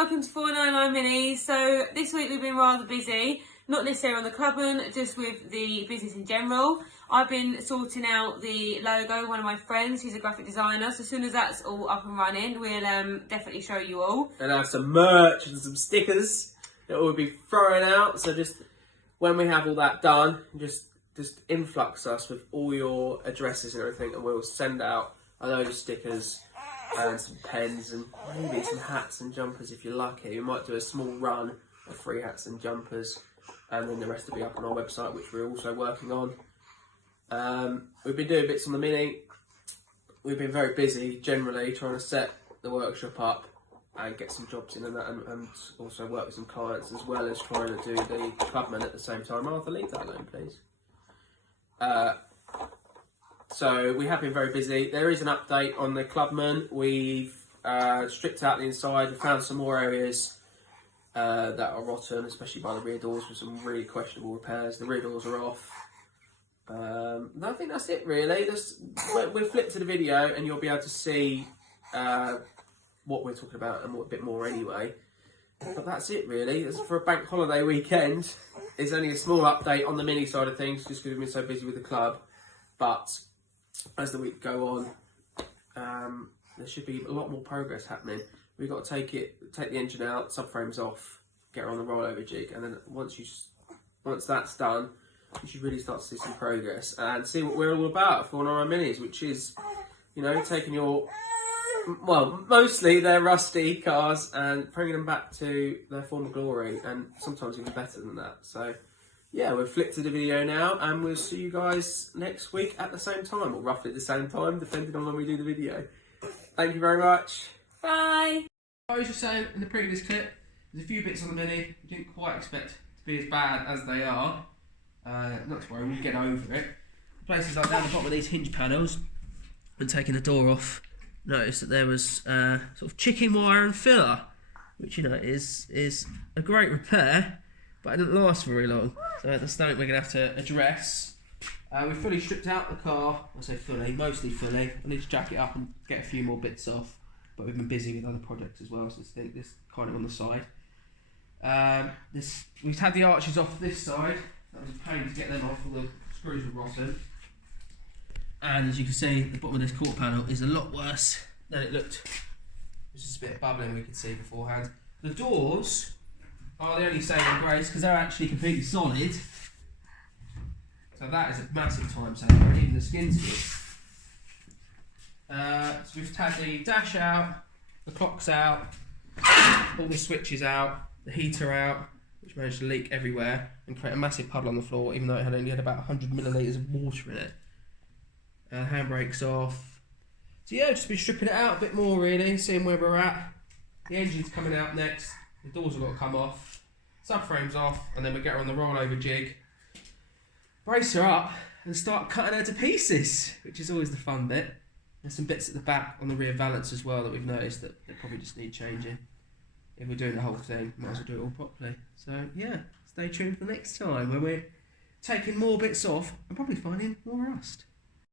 welcome to 499 Minis. So this week we've been rather busy, not necessarily on the Clubman, just with the business in general. I've been sorting out the logo, one of my friends, who's a graphic designer, so as soon as that's all up and running, we'll definitely show you all. And I have some merch and some stickers that we'll be throwing out, so just when we have all that done, just influx us with all your addresses and everything, and we'll send out a load of stickers and some pens and maybe some hats and jumpers if you're lucky. We might do a small run of free hats and jumpers, and then the rest will be up on our website, which we're also working on. We've been doing bits on the Mini. We've been very busy generally trying to set the workshop up and get some jobs in and that, and also work with some clients, as well as trying to do the Clubman at the same time. Arthur, leave that alone, please. So we have been very busy. There is an update on the Clubman. We've stripped out the inside. We found some more areas that are rotten, especially by the rear doors, with some really questionable repairs. The rear doors are off. And I think that's it really. We'll flip to the video and you'll be able to see what we're talking about and a bit more anyway. But that's it really. As for a bank holiday weekend, it's only a small update on the Mini side of things, just because we've been so busy with the club. But as the week go on, there should be a lot more progress happening. We've got to take the engine out, subframes off, get her on the rollover jig, and then once that's done, you should really start to see some progress and see what we're all about for our Minis, which is, you know, taking your, well, mostly they're rusty cars and bringing them back to their former glory, and sometimes even better than that. So yeah, we've flipped to the video now, and we'll see you guys next week at the same time, or roughly at the same time, depending on when we do the video. Thank you very much. Bye. I was just saying in the previous clip, there's a few bits on the Mini we didn't quite expect to be as bad as they are. Not to worry, we'll get over it. Places like down the bottom of these hinge panels, when taking the door off, noticed that there was sort of chicken wire and filler, which, you know, is a great repair, but it didn't last very long. So that's something we're going to have to address. We've fully stripped out the car. I say fully, mostly fully. I need to jack it up and get a few more bits off, but we've been busy with other projects as well, so this kind of on the side. We've had the arches off this side. That was a pain to get them off, all the screws were rotten. And as you can see, the bottom of this quarter panel is a lot worse than it looked. There's just a bit of bubbling we could see beforehand. The doors are the only saving grace because they're actually completely solid. So that is a massive time saver, and even the skin's good. So we've had the dash out, the clocks out, all the switches out, the heater out, which managed to leak everywhere and create a massive puddle on the floor, even though it had only had about 100 millilitres of water in it. Handbrakes off. So yeah, just been stripping it out a bit more really, seeing where we're at. The engine's coming out next, the doors have got to come off, subframe's off, and then we get her on the rollover jig, brace her up and start cutting her to pieces, which is always the fun bit. There's some bits at the back on the rear valance as well that we've noticed that they probably just need changing. If we're doing the whole thing, might as well do it all properly. So yeah, stay tuned for next time when we're taking more bits off and probably finding more rust.